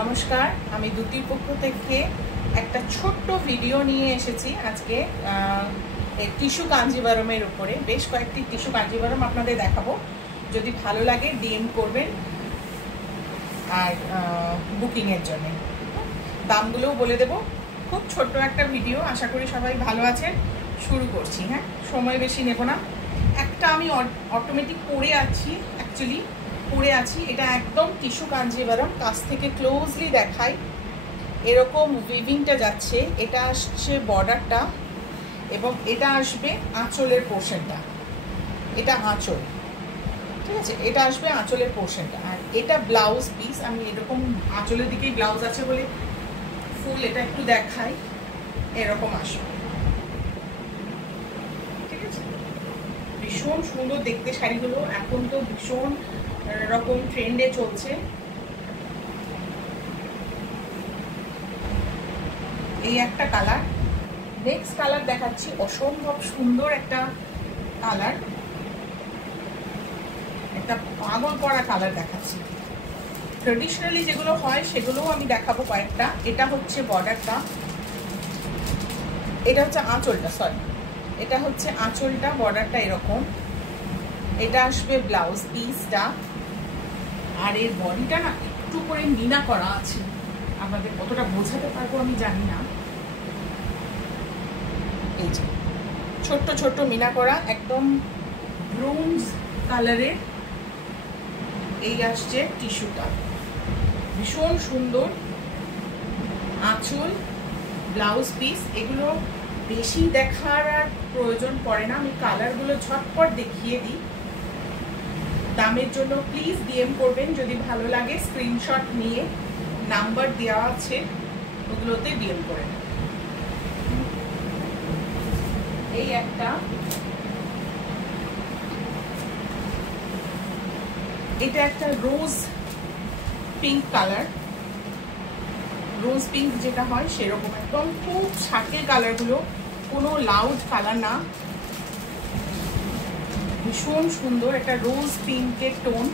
নমস্কার, আমি দুটির পক্ষ থেকে একটা ছোট্ট ভিডিও নিয়ে এসেছি আজকে টিস্যু কাঞ্জিভারমের উপরে। বেশ কয়েকটি টিস্যু কাঞ্জিভারম আপনাদের দেখাবো। যদি ভালো লাগে ডিএম করবেন আর বুকিংয়ের জন্য। দামগুলোও বলে দেব। খুব ছোট্ট একটা ভিডিও, আশা করি সবাই ভালো আছেন। শুরু করছি। হ্যাঁ, সময় বেশি নেব না। একটা আমি অটোমেটিক পরে আছি, এটা একদম টিস্যু কাঞ্জিভারম। কাছ থেকে ক্লোজলি দেখাই, এরকম উইভিংটা যাচ্ছে। এটা আসছে বর্ডারটা এবং এটা আসবে আঁচলের পোর্শনটা। এটা আঁচল, ঠিক আছে, এটা আসবে আঁচলের পোর্শনটা। আর এটা ব্লাউজ পিস। আমি এরকম আঁচলের দিকেই ব্লাউজ আছে বলে ফুল এটা একটু দেখাই। এরকম আসবে, ঠিক আছে। ভীষণ সুন্দর দেখতে শাড়িগুলো। এখন তো ভীষণ রকম ট্রেন্ডে চলছে। এই একটা কালার। নেক্সট কালার দেখাচ্ছি, অসম্ভব সুন্দর একটা কালার, একটা পাগল করা কালার দেখাচ্ছি। ট্রেডিশনালি যেগুলো হয় সেগুলোও আমি দেখাবো কয়েকটা। এটা হচ্ছে বর্ডারটা, এটা হচ্ছে আঁচলটা, এটা হচ্ছে আঁচলটা, বর্ডারটা এরকম। এটা আসবে ব্লাউজ পিসটা। আর এর বডিটা না একটু করে মিনা করা আছে। আপনাদের কতটা বোঝাতে পারবো আমি জানি না। এই যে ছোট্ট ছোট্ট মিনা করা, একদম ব্রোঞ্জ কালারের। এই আসছে টিস্যুটা, ভীষণ সুন্দর। আঁচল, ব্লাউজ পিস, এগুলো বেশি দেখার আর প্রয়োজন পড়ে না। আমি কালারগুলো ঝটপট দেখিয়ে দিই। দামের জন্য প্লিজ ডিএম করবেন। যদি ভালো লাগে স্ক্রিনশট নিয়ে নাম্বার দেওয়া আছে ওগুলোতে ডিএম করে। এই একটা, এটা একটা রোজ পিঙ্ক কালার। রোজ পিঙ্ক যেটা হয় সেরকম, একদম খুব সাটেল কালারগুলো, কোনো লাউড কালার না। ভীষণ সুন্দর একটা রোজ পিঙ্কের টোন।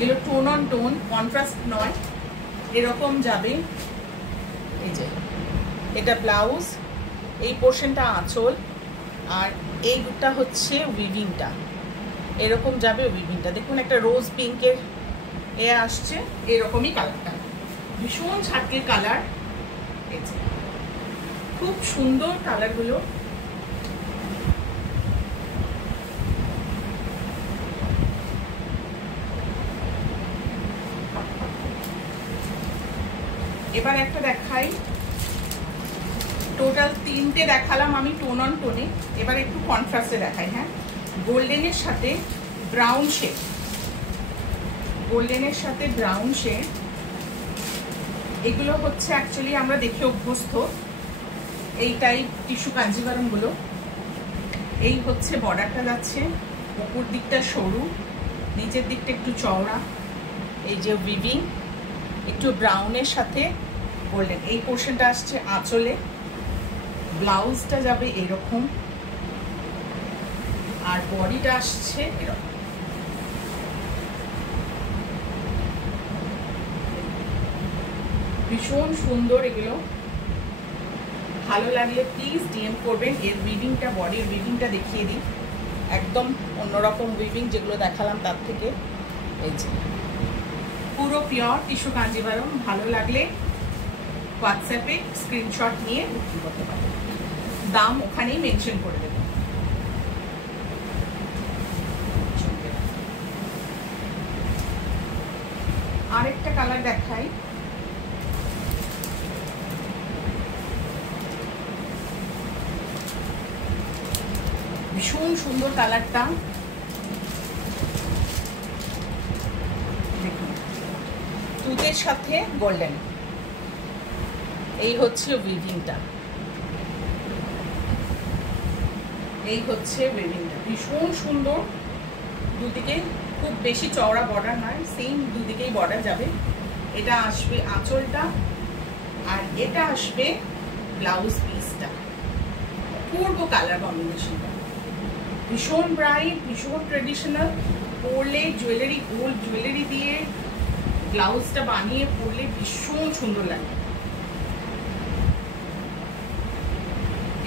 এগুলো টোন অন টোন, কন্ট্রাস্ট নয়, এরকম যাবে। এই যে এটা ব্লাউজ, এই পোর্শনটা আঁচল, আর এইটা হচ্ছে উইভিংটা। এরকম যাবে উইভিংটা। দেখুন একটা রোজ পিঙ্কের এ আসছে, এরকমই কালারটা। ভীষণ ছাটকের কালার, খুব সুন্দর কালারগুলো। এবার একটা দেখাই। টোটাল তিনটে দেখালাম আমি টোন অন টোনে। এবার একটু কন্ট্রাস্টে দেখাই। হ্যাঁ, গোল্ডেনের সাথে ব্রাউন শেড, গোল্ডেনের সাথে ব্রাউন শেড। এগুলো হচ্ছে অ্যাকচুয়ালি আমরা দেখে অভ্যস্ত এই টাইপ টিস্যু কাঞ্জিভারমগুলো। এই হচ্ছে বর্ডারটা যাচ্ছে, উপর দিকটা সরু, নিচের দিকটা একটু চওড়া। এই যে উইভিং, একটু ব্রাউনের সাথে গোল্ডেন। এই পোর্শনটা আসছে আঁচলে, ব্লাউজটা যাবে এরকম, আর বডিটা আসছে এরকম। ভীষণ সুন্দর এগুলো। ভালো লাগলে প্লিজ ডিএম করবেন। এর উইভিংটা, বডির উইভিংটা দেখিয়ে দিই। একদম অন্যরকম উইভিং যেগুলো দেখালাম তার থেকে। এই যে পুরো পিওর টিস্যু কাঞ্জিভারম। ভালো লাগলে হোয়াটসঅ্যাপে স্ক্রিনশট নিয়ে বুকিং করতে পারেন। দাম ওখানেই মেনশন করে দেব। আরেকটা কালার দেখাই। ভীষণ সুন্দর কালারটা। দেখুন, দুধের সাথে গোল্ডেন। এই হচ্ছে উইভিংটা, এই হচ্ছে উইভিংটা। ভীষণ সুন্দর। দুদিকে খুব বেশি চওড়া বর্ডার নয়, সেম দুদিকেই বর্ডার যাবে। এটা আসবে আঁচলটা, আর এটা আসবে ব্লাউজ পিসটা। পূর্ব কালার কম্বিনেশনটা ভীষণ ব্রাইট, ভীষণ ট্রেডিশনাল। পরলে জুয়েলারি, গোল্ড জুয়েলারি দিয়ে ব্লাউজটা বানিয়ে পরলে ভীষণ সুন্দর লাগে।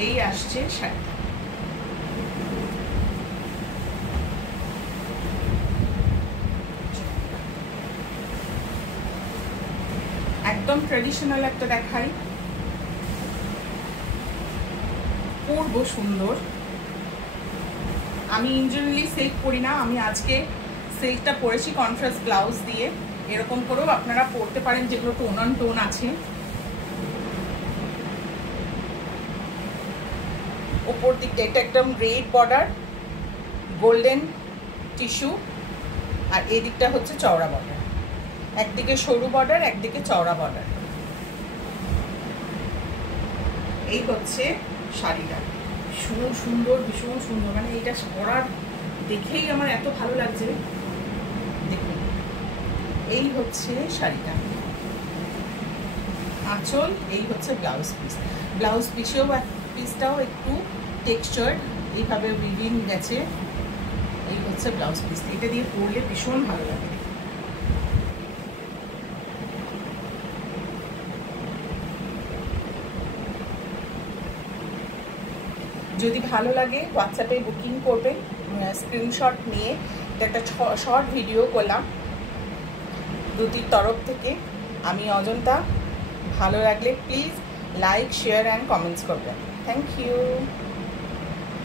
এই আসছে শাড়ি। একদম ট্রেডিশনাল একটা দেখাই, পরবো সুন্দর। আমি ইউজুয়ালি সিল্ক পরি না, আমি আজকে সিল্কটা পরেছি কন্ট্রাস্ট ব্লাউজ দিয়ে। এরকম করেও আপনারা পরতে পারেন, যেগুলো টোন অন টোন আছে। উপর দিকটা এটা একদম রেড বর্ডার, গোল্ডেন টিস্যু, আর এই দিকটা হচ্ছে চওড়া বর্ডার। একদিকে সরু বর্ডার, একদিকে চওড়া বর্ডার। এই হচ্ছে শাড়িটা, ভীষণ সুন্দর, ভীষণ সুন্দর। মানে এটা পরার দেখেই আমার এত ভালো লাগছে। দেখুন, এই হচ্ছে শাড়িটা, আঁচল, এই হচ্ছে ব্লাউজ পিস। ব্লাউজ পিসটাও একটু টেক্সচার্ড, এইভাবে উইভিং গেছে। এই হচ্ছে ব্লাউজ পিস, এটা দিয়ে পরলে ভীষণ ভালো লাগে। যদি ভালো লাগে হোয়াটসঅ্যাপে বুকিং করবেন, স্ক্রিনশট নিয়ে। এটা একটা শর্ট ভিডিও করলাম দ্যুতির তরফ থেকে। আমি অজন্তা। ভালো লাগলে please like, share and comments করবেন। Thank you.